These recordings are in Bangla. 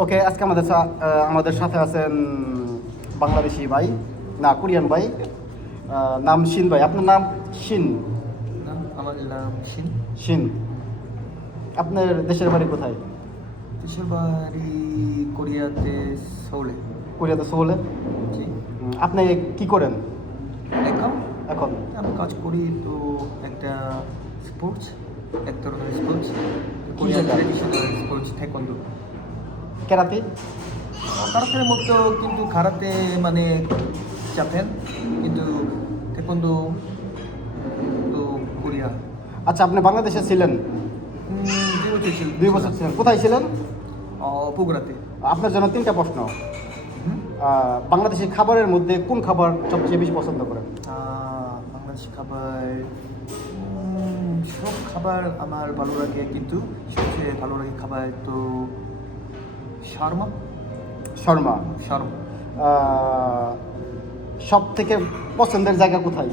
ওকে, আজকে আমাদের সাথে আছেন বাংলাদেশি ভাই, না কোরিয়ান ভাই, নাম শিন ভাই। আপনার নাম শিন? আমার নাম শিন। শিন, আপনার দেশের বাড়ি কোথায়? দেশের বাড়ি কোরিয়াতে, সৌলে। কোরিয়াতে, সোলে। জি। আপনি কি করেন এখন এখন? আমি কাজ করি তো একটা স্পোর্টস, এক ধরনের স্পোর্টস, কোরিয়ান সেটা? Traditional sports taekwondo. কেরাতে? কারাতের মতো, কিন্তু কারাতে মানে জাপান, কিন্তু থেকোন্ডো তো কোরিয়া। আচ্ছা, আপনি বাংলাদেশে ছিলেন 2 বছর ছিল। 2 বছর ছিলেন, কোথায় ছিলেন? বগুড়াতে। আপনার জন্য 3টা প্রশ্ন। বাংলাদেশি খাবারের মধ্যে কোন খাবার সবচেয়ে বেশি পছন্দ করেন? বাংলাদেশি খাবার, সব খাবার আমার ভালো লাগে, কিন্তু সবচেয়ে ভালো লাগে খাবার তো শর্মা। শর্মা। শর্মা। সব থেকে পছন্দের জায়গা কোথায়?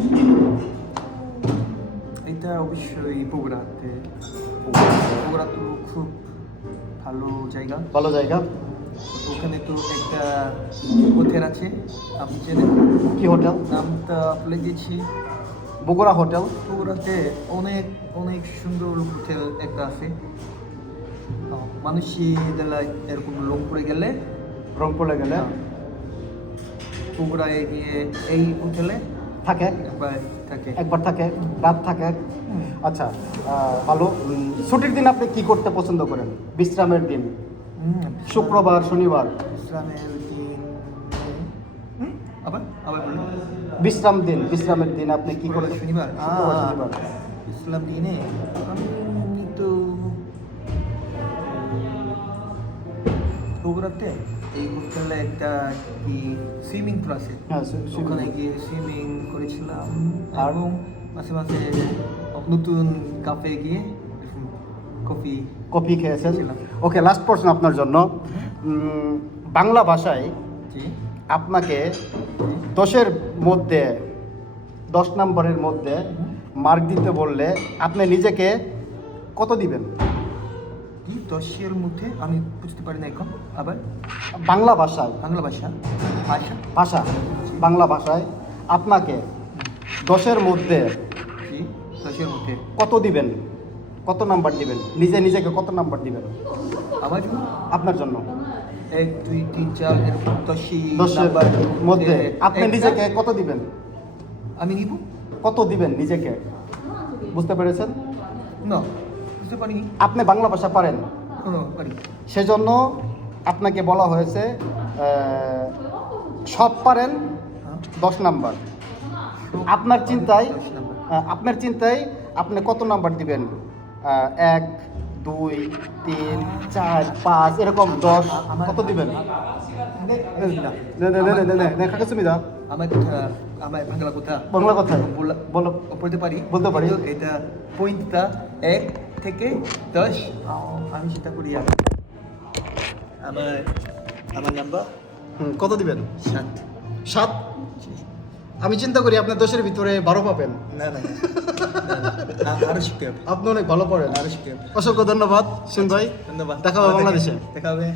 এটা অবশ্যই বগুড়াতে। বগুড়া তো খুব ভালো জায়গা। ভালো জায়গা। ওখানে তো একটা হোটেল আছে, আপনি চেনেন? কি হোটেল? নামটা ভুলে গেছি। বগুড়া হোটেল। বগুড়াতে অনেক অনেক সুন্দর হোটেল একটা আছে। মানুষই এরকম রংপুরে গেলে, রংপুরে গেলে বগুড়ায় গিয়ে এই হোটেলে থাকে, একবার থাকে, রাত থাকে। আচ্ছা, ভালো। ছুটির দিন আপনি কি করতে পছন্দ করেন? বিশ্রামের দিন, শুক্রবার, শনিবার। ইসলামের দিন আবার আবার বলুন। বিশ্রামের দিন আপনি কি করেন? শনিবার। শুক্রবার, শনিবার। ইসলাম দিনে আমি তো বগুড়াতে এই হোটেলে একটা কি সুইমিং পুল আছে। হ্যাঁ, ওখানে গিয়ে সুইমিং করেছিলাম, আর এবং মাঝে মাঝে নতুন কাফে গিয়ে কফি খেয়েছেন? খেয়েছিলাম। ওকে, লাস্ট প্রশ্ন আপনার জন্য। বাংলা ভাষায় জি। আপনাকে 10-এর মধ্যে 10 নম্বরের মধ্যে মার্ক দিতে বললে আপনি নিজেকে কত দিবেন? কি 10-এর মধ্যে? আমি বুঝতে পারি না এখন। আবার বাংলা ভাষায়, বাংলা ভাষা ভাষা বাংলা ভাষায় আপনাকে 10-এর মধ্যে কি 10-এর মধ্যে কত দিবেন? কত নাম্বার দিবেন? নিজেকে কত নাম্বার দিবেন আবার আপনার জন্য? 1 2 3 4 এরকম 10-এর মধ্যে আপনি নিজেকে কত দিবেন? আমি নিব। কত দিবেন নিজেকে? বুঝতে পেরেছেন? না, বুঝতে পারিনি। আপনি বাংলা ভাষা পারেন, পারি। সেজন্য আপনাকে বলা হয়েছে সব পারেন 10 নাম্বার। আপনার চিন্তায়, 10 নাম্বার। আপনি কত নাম্বার দিবেন? 1 2 3 4 5 এরকম 10 কত দিবেন? খাকাসুমিদা আমার কথা, আমার বাংলা কথা, বাংলা কথায় বলো। বলতে পারি। কিন্তু এটা পয়েন্টটা 1 থেকে 10। আমি চিন্তা করি আমার নাম্বার কত দিবেন? 7। আমি চিন্তা করি আপনার 10-এর ভিতরে 12 পাবেন। না, আরো শিখতে হবে। আপনি অনেক ভালো পড়েন। আরো শিখতে হবে। অসংখ্য ধন্যবাদ শিন ভাই। ধন্যবাদ। দেখা হবে বাংলাদেশে। দেখা হবে।